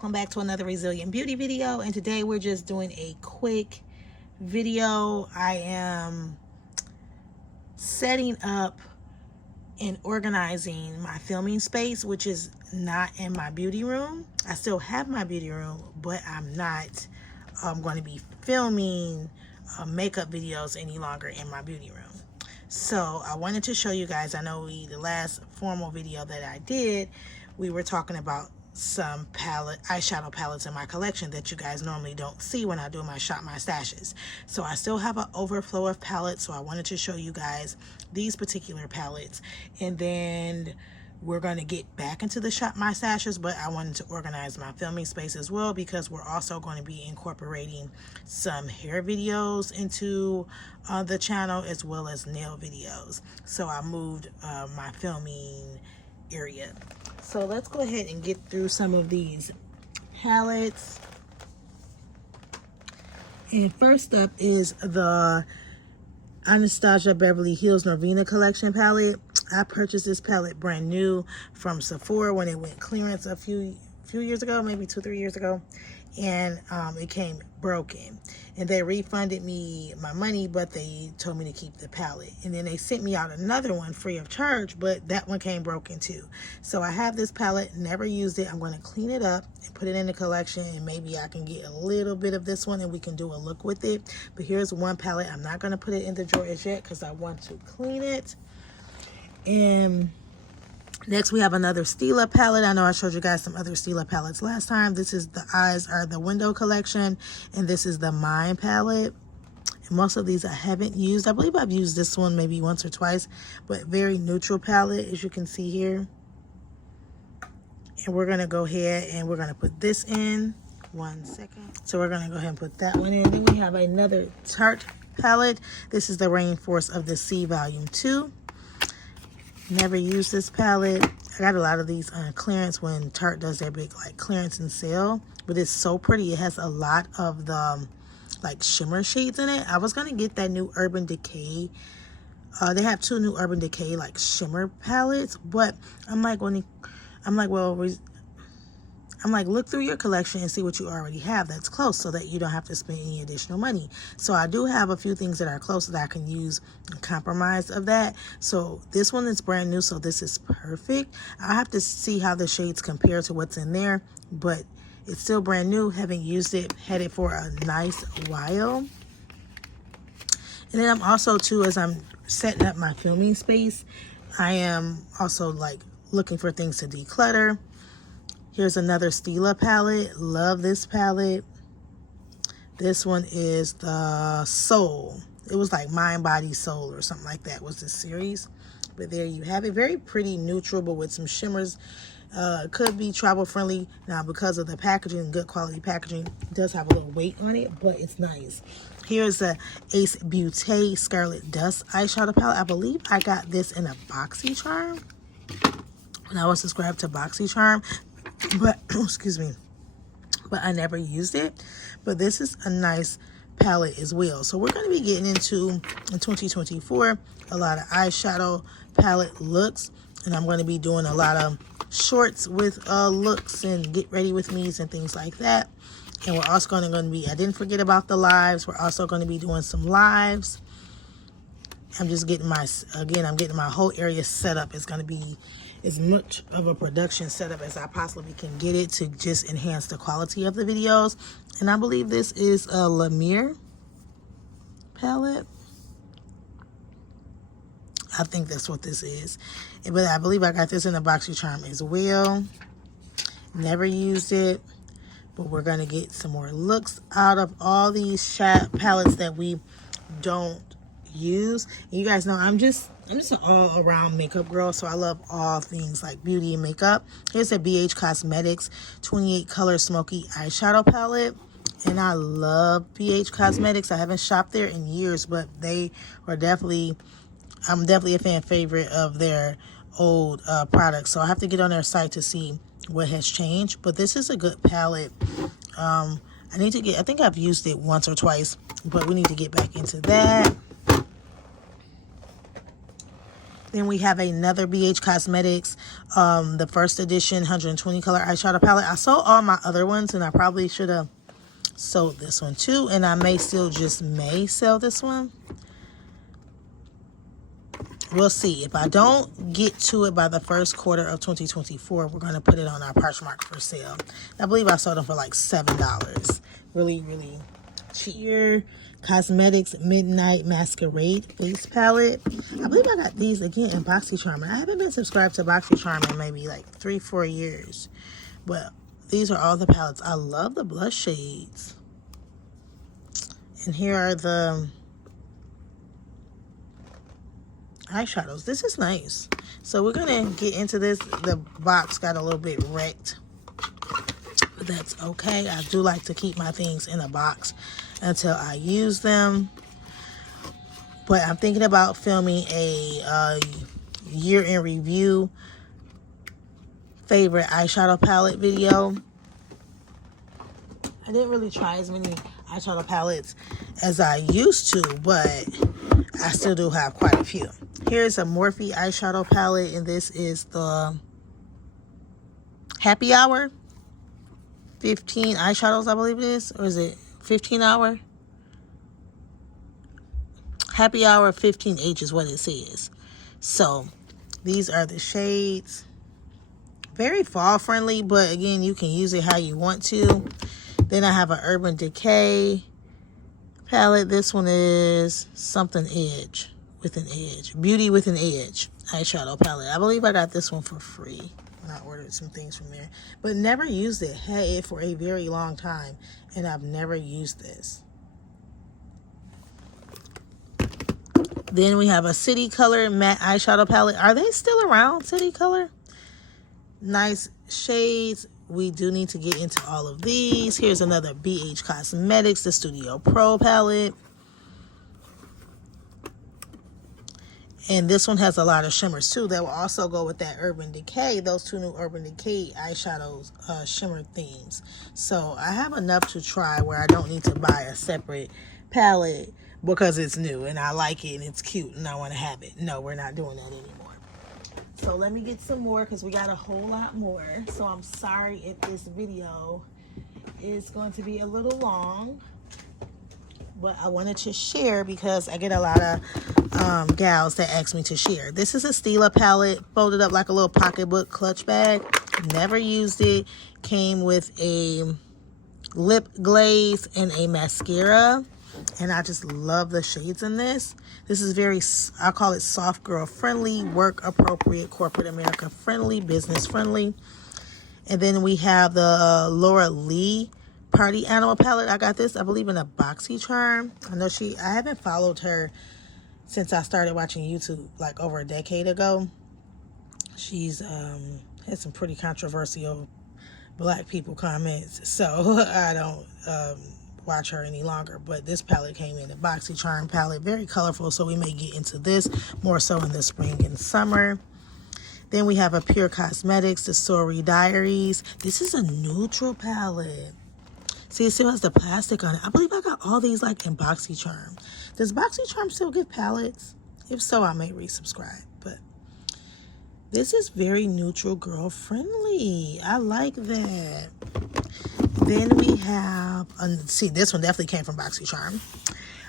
welcome back to another Resilient Beauty video, and today we're just doing a quick video. I am setting up and organizing my filming space, which is not in my beauty room. I still have my beauty room, but I'm not going to be filming makeup videos any longer in my beauty room. So I wanted to show you guys, I know the last formal video that I did, we were talking about some eyeshadow palettes in my collection that you guys normally don't see when I do my Shop My Stashes. So I still have an overflow of palettes, so I wanted to show you guys these particular palettes, and then we're going to get back into the Shop My Stashes, but I wanted to organize my filming space as well, because we're also going to be incorporating some hair videos into the channel, as well as nail videos. So I moved my filming area. So let's go ahead and get through some of these palettes. And first up is the Anastasia Beverly Hills Norvina Collection palette. I purchased this palette brand new from Sephora when it went clearance a few years ago, maybe 2-3 years ago, and it came broken, and they refunded me my money, but they told me to keep the palette, and then they sent me out another one free of charge, but that one came broken too. So I have this palette, never used it. I'm going to clean it up and put it in the collection, and maybe I can get a little bit of this one and we can do a look with it. But here's one palette. I'm not going to put it in the drawers yet because I want to clean it. And next we have another Stila palette. I know I showed you guys some other Stila palettes last time. This is the Eyes Are the Window collection, and this is the Mine palette. And most of these I haven't used. I believe I've used this one maybe once or twice, but very neutral palette, as you can see here. And we're going to go ahead and we're going to put this in. 1 second. So we're going to go ahead and put that one in. Then we have another Tarte palette. This is the Rainforest of the Sea Volume 2. Never used this palette. I got a lot of these on clearance when Tarte does their big like clearance and sale, but it's so pretty. It has a lot of the like shimmer shades in it. I was gonna get that new Urban Decay. They have 2 new Urban Decay like shimmer palettes, but I'm like, look through your collection and see what you already have that's close, so that you don't have to spend any additional money. So I do have a few things that are close that I can use and compromise of that. So this one is brand new, so this is perfect. I have to see how the shades compare to what's in there, but it's still brand new. Haven't used it, had it for a nice while. And then I'm also too, as I'm setting up my filming space, I am also like looking for things to declutter. Here's another Stila palette. Love this palette. This one is the Soul. It was like Mind, Body, Soul or something like that was this series. But there you have it. Very pretty, neutral, but with some shimmers. Could be travel friendly. Now, because of the packaging, good quality packaging, it does have a little weight on it, but it's nice. Here's the Ace Beauté Scarlet Dust eyeshadow palette. I believe I got this in a BoxyCharm when I was subscribed to BoxyCharm. But excuse me, but I never used it. But this is a nice palette as well. So we're going to be getting into, in 2024, a lot of eyeshadow palette looks, and I'm going to be doing a lot of shorts with looks and get ready with me's and things like that. And we're also going to be, I didn't forget about the lives. We're also going to be doing some lives. I'm just getting my, again, I'm getting my whole area set up. It's going to be as much of a production setup as I possibly can get it to just enhance the quality of the videos. And I believe this is a Lemire palette. I think that's what this is. But I believe I got this in a BoxyCharm as well. Never used it. But we're going to get some more looks out of all these palettes that we don't use. And you guys know I'm just an all-around makeup girl, so I love all things like beauty and makeup. Here's a BH Cosmetics 28 color smoky eyeshadow palette, and I love BH Cosmetics. I haven't shopped there in years, but they are definitely, I'm definitely a fan favorite of their old products. So I have to get on their site to see what has changed, but this is a good palette. I need to get, I think I've used it once or twice, but we need to get back into that. Then we have another BH Cosmetics, the first edition 120 color eyeshadow palette. I sold all my other ones, and I probably should have sold this one too. And I may still just sell this one. We'll see. If I don't get to it by the first quarter of 2024, we're going to put it on our Poshmark for sale. I believe I sold them for like $7. Really, really cheap. Here, Cosmetics Midnight Masquerade Face Palette. I believe I got these again in BoxyCharm. I haven't been subscribed to BoxyCharm in maybe like 3-4 years. But these are all the palettes. I love the blush shades. And here are the eyeshadows. This is nice. So we're gonna get into this. The box got a little bit wrecked, but that's okay. I do like to keep my things in a box until I use them. But I'm thinking about filming a year in review favorite eyeshadow palette video. I didn't really try as many eyeshadow palettes as I used to, but I still do have quite a few. Here's a Morphe eyeshadow palette, and this is the Happy Hour 15 eyeshadows, I believe it is. Or is it 15 hour? Happy Hour 15H is what it says. So these are the shades. Very fall friendly, but again, you can use it how you want to. Then I have an Urban Decay palette. This one is something edge with an edge. Beauty with an edge eyeshadow palette. I believe I got this one for free when I ordered some things from there. But never used it. Had it for a very long time, and I've never used this. Then we have a City Color matte eyeshadow palette. Are they still around, City Color? Nice shades. We do need to get into all of these. Here's another BH Cosmetics, the Studio Pro palette. And this one has a lot of shimmers too. That will also go with that Urban Decay. Those two new Urban Decay eyeshadows, shimmer themes. So I have enough to try where I don't need to buy a separate palette because it's new and I like it and it's cute and I want to have it. No, we're not doing that anymore. So let me get some more because we got a whole lot more. So I'm sorry if this video is going to be a little long, but I wanted to share because I get a lot of gals that ask me to share. This is a Stila palette, folded up like a little pocketbook clutch bag. Never used it. Came with a lip glaze and a mascara. And I just love the shades in this. This is very, I call it soft girl friendly, work appropriate, corporate America friendly, business friendly. And then we have the Laura Lee Party Animal palette. I got this, I believe, in a BoxyCharm. I know I haven't followed her since I started watching YouTube like over a decade ago. She's had some pretty controversial black people comments, so I don't watch her any longer. But this palette came in a BoxyCharm palette, very colorful, so we may get into this more so in the spring and summer. Then we have a Pure Cosmetics, the Story Diaries. This is a neutral palette. See, it still has the plastic on it. I believe I got all these like in BoxyCharm. Does BoxyCharm still give palettes? If so, I may resubscribe. But this is very neutral girl friendly. I like that. Then we have, see, this one definitely came from BoxyCharm.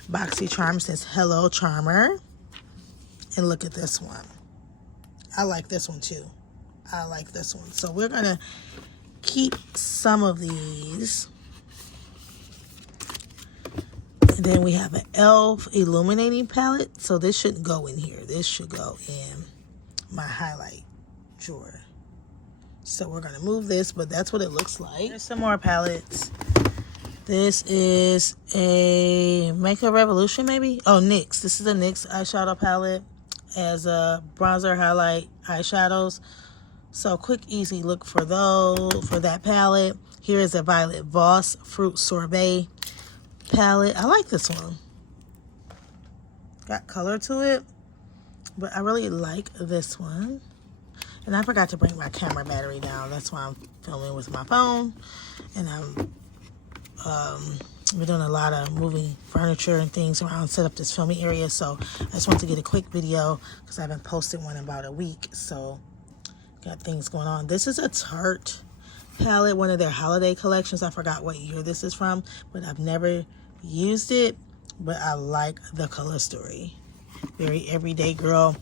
BoxyCharm says, Hello Charmer. And look at this one. I like this one too. I like this one. So we're going to keep some of these. And then we have an e.l.f. illuminating palette. So this shouldn't go in here. This should go in my highlight drawer. So we're going to move this, but that's what it looks like. There's some more palettes. This is a Makeup Revolution, maybe? Oh, NYX. This is a NYX eyeshadow palette as a bronzer, highlight, eyeshadows. So quick, easy look for that palette. Here is a Violet Voss Fruit Sorbet palette. I like this one. Got color to it, but I really like this one. And I forgot to bring my camera battery down. That's why I'm filming with my phone. And I'm We're doing a lot of moving furniture and things around, set up this filming area. So I just want to get a quick video because I haven't posted one in about a week. So got things going on. This is a Tarte palette, one of their holiday collections. I forgot what year this is from, but I've never used it. But I like the color story. Very everyday girl.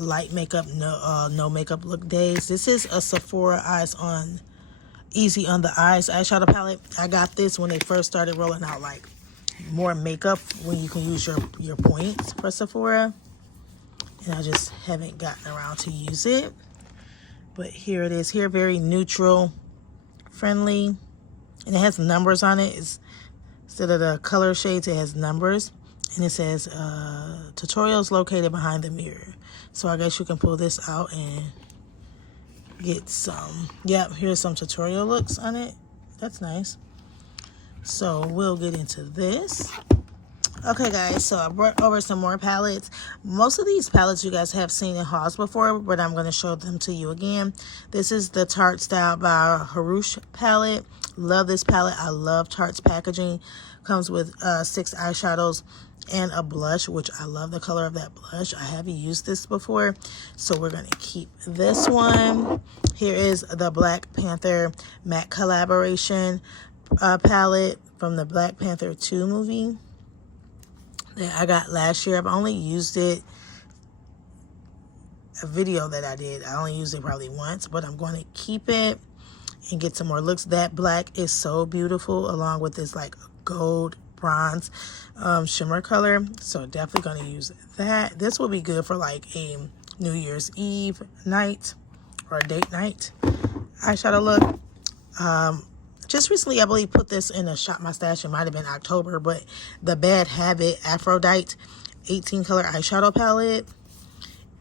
Light makeup, no makeup look days. This is a Sephora Eyes on Easy on the Eyes eyeshadow palette. I got this when they first started rolling out like more makeup when you can use your points for Sephora, and I just haven't gotten around to use it. But here it is here, very neutral, friendly, and it has numbers on it. It's, instead of the color shades, it has numbers, and it says tutorials located behind the mirror. So I guess you can pull this out and get some. Yep, here's some tutorial looks on it. That's nice. So we'll get into this. Okay guys, so I brought over some more palettes. Most of these palettes you guys have seen in hauls before, but I'm going to show them to you again. This is the Tarte Style by Harouche palette. Love this palette. I love Tarte's packaging. Comes with 6 eyeshadows and a blush, which I love the color of that blush. I have used this before, so we're going to keep this one. Here is the Black Panther matte collaboration palette from the Black Panther 2 movie that I got last year. I've only used it, a video that I did, I only used it probably once, but I'm going to keep it and get some more looks. That black is so beautiful, along with this like gold bronze shimmer color, so definitely going to use that. This will be good for like a New Year's Eve night or a date night eyeshadow look. Just recently, I believe, put this in a Shop My Stash. It might have been October, but the Bad Habit Aphrodite 18 color eyeshadow palette.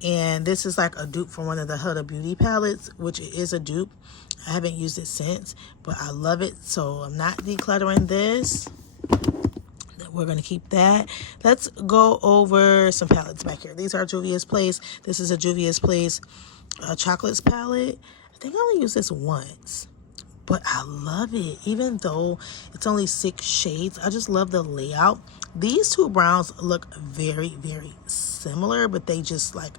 And this is like a dupe from one of the Huda Beauty palettes, which it is a dupe. I haven't used it since, but I love it, so I'm not decluttering this. We're going to keep that. Let's go over some palettes back here. These are Juvia's Place. This is a Juvia's Place chocolates palette. I think I only used this once, but I love it. Even though it's only 6 shades, I just love the layout. These two browns look very, very similar, but they just like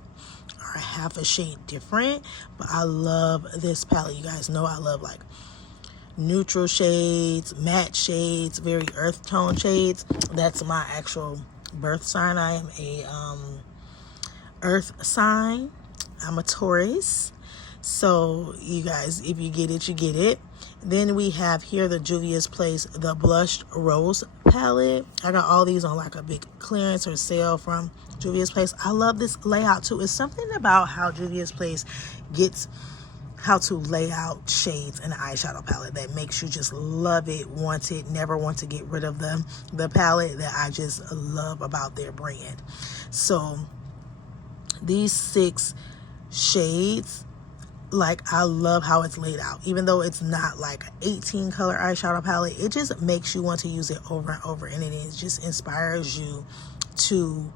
are half a shade different. But I love this palette. You guys know I love like neutral shades, matte shades, very earth tone shades. That's my actual birth sign. I am a earth sign. I'm a Taurus. So you guys, if you get it, you get it. Then we have here the Juvia's Place, the Blushed Rose palette. I got all these on like a big clearance or sale from Juvia's Place. I love this layout too. It's something about how Juvia's Place gets how to lay out shades in an eyeshadow palette that makes you just love it, want it, never want to get rid of the palette, that I just love about their brand. So these 6 shades, like, I love how it's laid out. Even though it's not like an 18 color eyeshadow palette, it just makes you want to use it over and over, and it just inspires you to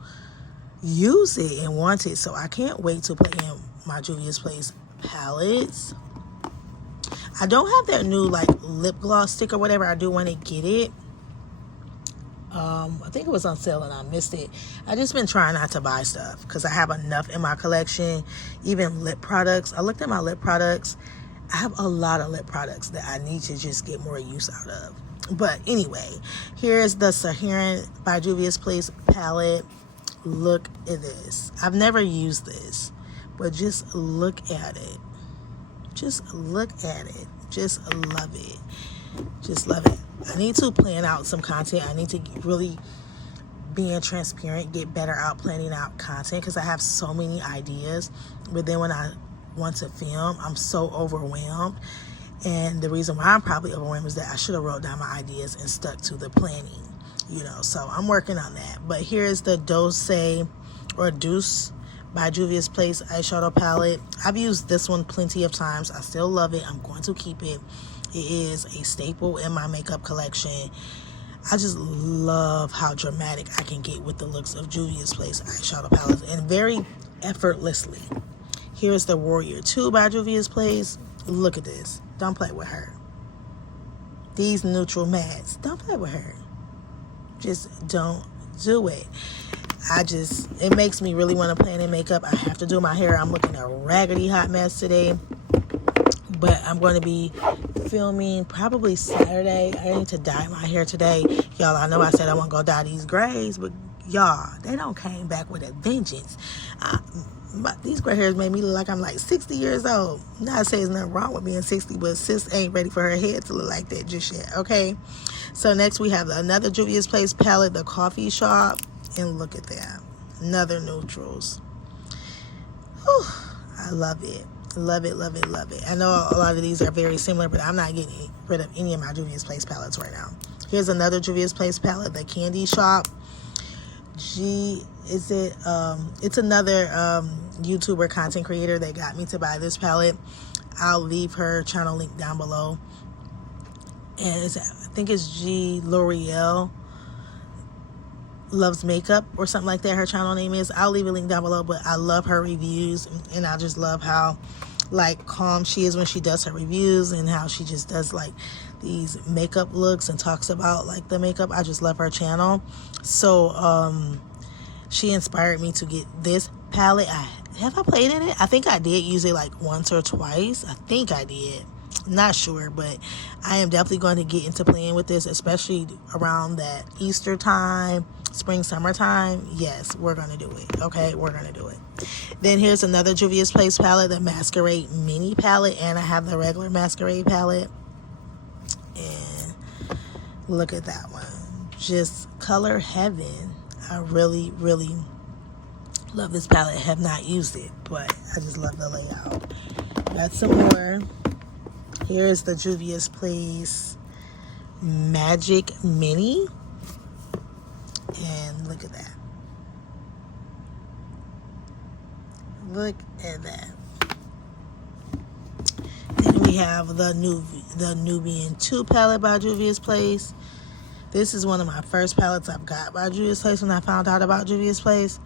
use it and want it. So I can't wait to put in my Juvia's Place palettes. I don't have their new like lip gloss stick or whatever. I do want to get it. I think it was on sale and I missed it. I just been trying not to buy stuff because I have enough in my collection. Even lip products. I looked at my lip products. I have a lot of lip products that I need to just get more use out of. But anyway, here's the Saharan by Juvia's Place palette. Look at this. I've never used this, but just look at it. Just look at it. Just love it. Just love it. I need to plan out some content. I need to really being transparent, get better out planning out content, because I have so many ideas, but then when I want to film, I'm so overwhelmed. And the reason why I'm probably overwhelmed is that I should have wrote down my ideas and stuck to the planning, you know. So I'm working on that. But here's the Deuce by Juvia's Place eyeshadow palette. I've used this one plenty of times. I still love it. I'm going to keep it. It is a staple in my makeup collection. I just love how dramatic I can get with the looks of Juvia's Place eyeshadow palettes, and very effortlessly. Here's the Warrior 2 by Juvia's Place. Look at this. Don't play with her. These neutral mattes, don't play with her. Just don't do it. It makes me really want to plan in makeup. I have to do my hair. I'm looking a raggedy hot mess today. But I'm going to be filming probably Saturday. I need to dye my hair today. Y'all, I know I said I want to go dye these grays, but y'all, they don't came back with a vengeance. These gray hairs made me look like I'm like 60 years old. Not saying there's nothing wrong with being 60, but sis ain't ready for her head to look like that just yet, okay? So next we have another Juvia's Place palette, the Coffee Shop. And look at that. Another neutrals. Whew, I love it. Love it, love it, love it. I know a lot of these are very similar, but I'm not getting rid of any of my Juvia's Place palettes right now. Here's another Juvia's Place palette, the Candy Shop. It's another YouTuber content creator that got me to buy this palette. I'll leave her channel link down below. And I think it's G L'Oreal Loves Makeup or something like that, her channel name is. I'll leave a link down below, but I love her reviews, and I just love how like calm she is when she does her reviews, and how she just does like these makeup looks and talks about like the makeup. I just love her channel. So she inspired me to get this palette. Have I played in it? I think I did use it like once or twice. I think I did. Not sure, but I am definitely going to get into playing with this, especially around that Easter time, spring, summertime. Yes, we're going to do it. Okay, we're going to do it. Then here's another Juvia's Place palette, the Masquerade Mini palette, and I have the regular Masquerade palette. And look at that one. Just color heaven. I really, really love this palette. I have not used it, but I just love the layout. Got some more. Here's the Juvia's Place Magic Mini. And look at that. Look at that. Then we have the Nubian 2 palette by Juvia's Place. This is one of my first palettes I've got by Juvia's Place when I found out about Juvia's Place.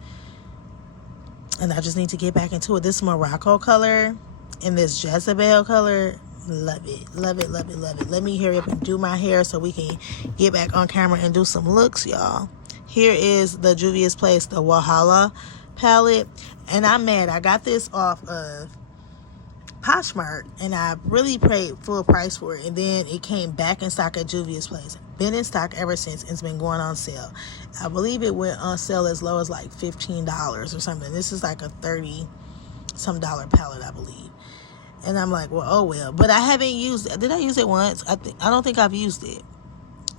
And I just need to get back into it. This Morocco color and this Jezebel color. Love it, love it, love it, love it. Let me hurry up and do my hair so we can get back on camera and do some looks, y'all. Here is the Juvia's Place, the Walhalla palette. And I'm mad. I got this off of Poshmark, and I really paid full price for it. And then it came back in stock at Juvia's Place. Been in stock ever since. It's been going on sale. I believe it went on sale as low as like $15 or something. This is like a $30-some palette, I believe. And I'm like, well, oh well. But I haven't used it. Did I use it once? I don't think I've used it.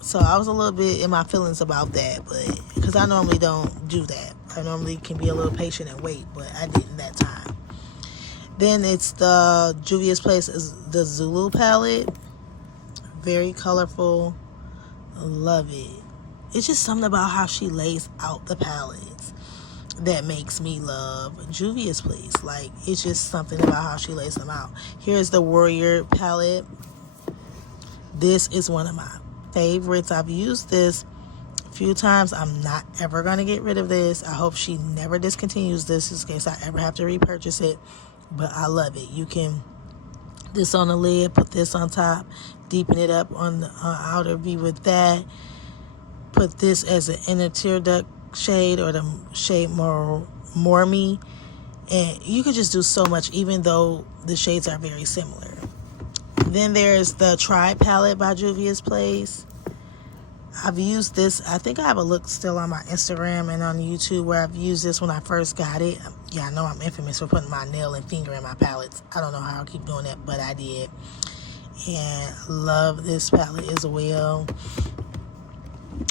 So I was a little bit in my feelings about that, but because I normally don't do that. I normally can be a little patient and wait, but I didn't that time. Then it's the Juvia's Place is the Zulu palette. Very colorful. Love it. It's just something about how she lays out the palettes that makes me love Juvia's Place. Like, it's just something about how she lays them out. Here's the Warrior palette. This is one of my favorites. I've used this a few times. I'm not ever going to get rid of this. I hope she never discontinues this in case I ever have to repurchase it. But I love it. You can this on the lid, put this on top, deepen it up on the outer V with that. Put this as an inner tear duct shade or the shade more me, and you could just do so much even though the shades are very similar. Then there's the Tribe palette by Juvia's Place. I've used this. I think I have a look still on my Instagram and on YouTube where I've used this when I first got it. Yeah, I know I'm infamous for putting my nail and finger in my palettes. I don't know how I keep doing that, but I did. And love this palette as well.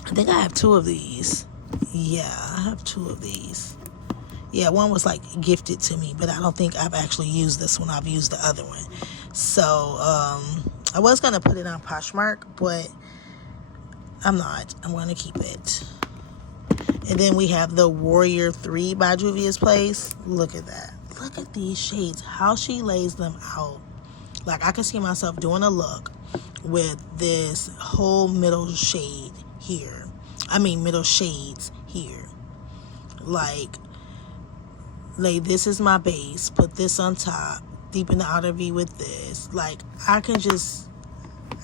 I think I have 2 of these. Yeah, I have 2 of these. Yeah, one was like gifted to me, but I don't think I've actually used this one. I've used the other one. So, I was going to put it on Poshmark, but I'm not. I'm going to keep it. And then we have the Warrior 3 by Juvia's Place. Look at that. Look at these shades. How she lays them out. Like, I can see myself doing a look with this whole middle shade here. I mean, middle shades here. Like, this is my base. Put this on top. Deepen the outer V with this. Like, I can just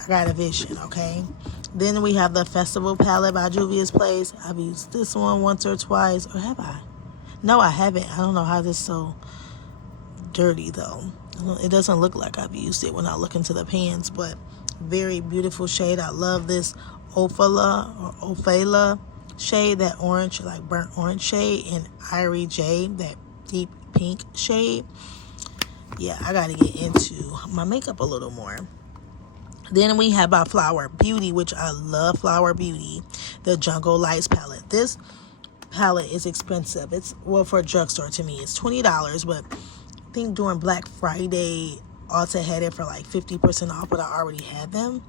I got a vision, okay? Then we have the Festival palette by Juvia's Place. I've used this one once or twice. Or have I? No, I haven't. I don't know how this is so dirty, though. It doesn't look like I've used it when I look into the pans, but very beautiful shade. I love this Ophala shade, that orange, like burnt orange shade, and Irie J, that deep pink shade. Yeah, I got to get into my makeup a little more. Then we have our Flower Beauty, which I love Flower Beauty, the Jungle Lights palette. This palette is expensive. It's, well, for a drugstore to me, it's $20, but I think during Black Friday, Ulta had it for like 50% off, but I already had them.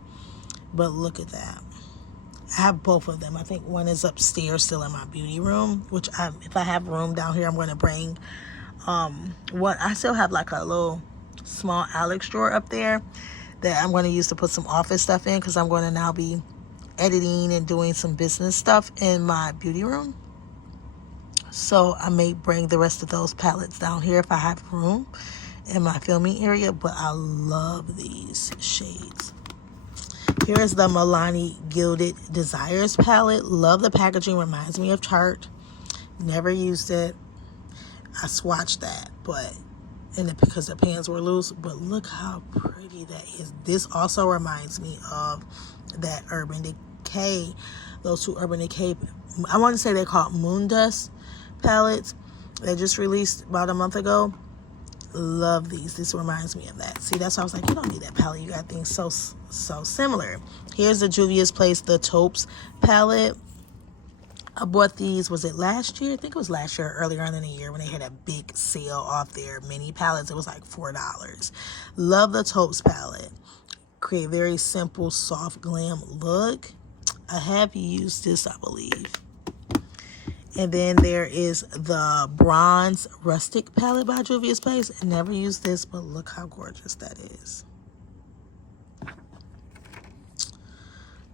But look at that. I have both of them. I think one is upstairs still in my beauty room, which if I have room down here, I'm going to bring what I still have, like a little small Alex drawer up there that I'm going to use to put some office stuff in, because I'm going to now be editing and doing some business stuff in my beauty room. So I may bring the rest of those palettes down here if I have room in my filming area, but I love these shades. Here's the Milani Gilded Desires palette. Love the packaging, reminds me of Tarte. Never used it. I swatched that, but because the pans were loose, but look how pretty that is. This also reminds me of that Urban Decay, those two Urban Decay, I want to say they're called Moon Dust palettes. They just released about a month ago. Love these. This reminds me of that. See, that's why I was like, you don't need that palette. You got things so similar. Here's the Juvia's Place, the Taupes palette. I bought these, was it last year? I think it was last year, earlier on in the year, when they had a big sale off their mini palettes. It was like $4. Love the Taupes palette. Create very simple, soft glam look. I have used this, I believe. And then there is the Bronze Rustic palette by Juvia's Place. I never used this, but look how gorgeous that is.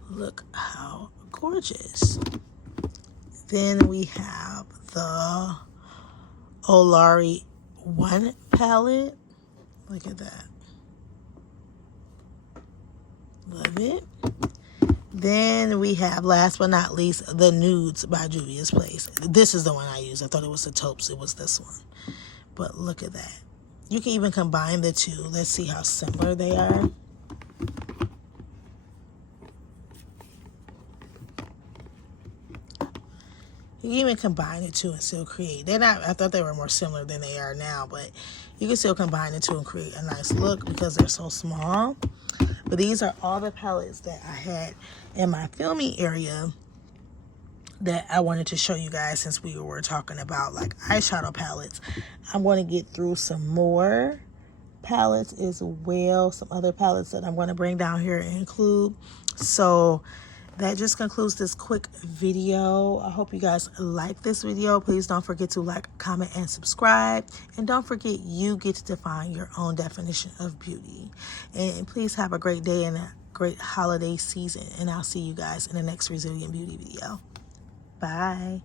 Look how gorgeous. Then we have the Olari 1 palette. Look at that. Love it. Then we have, last but not least, the Nudes by Juvia's Place. This is the one I use. I thought it was the Taupes. It was this one. But look at that. You can even combine the two. Let's see how similar they are. You can even combine the two and still create. They're not, I thought they were more similar than they are now, but you can still combine the two and create a nice look because they're so small. But these are all the palettes that I had in my filming area that I wanted to show you guys, since we were talking about like eyeshadow palettes. I'm going to get through some more palettes as well, some other palettes that I'm going to bring down here and include. So that just concludes this quick video. I hope you guys like this video. Please don't forget to like, comment, and subscribe. And don't forget, you get to define your own definition of beauty. And please have a great day and a great holiday season. And I'll see you guys in the next Resilient Beauty video. Bye.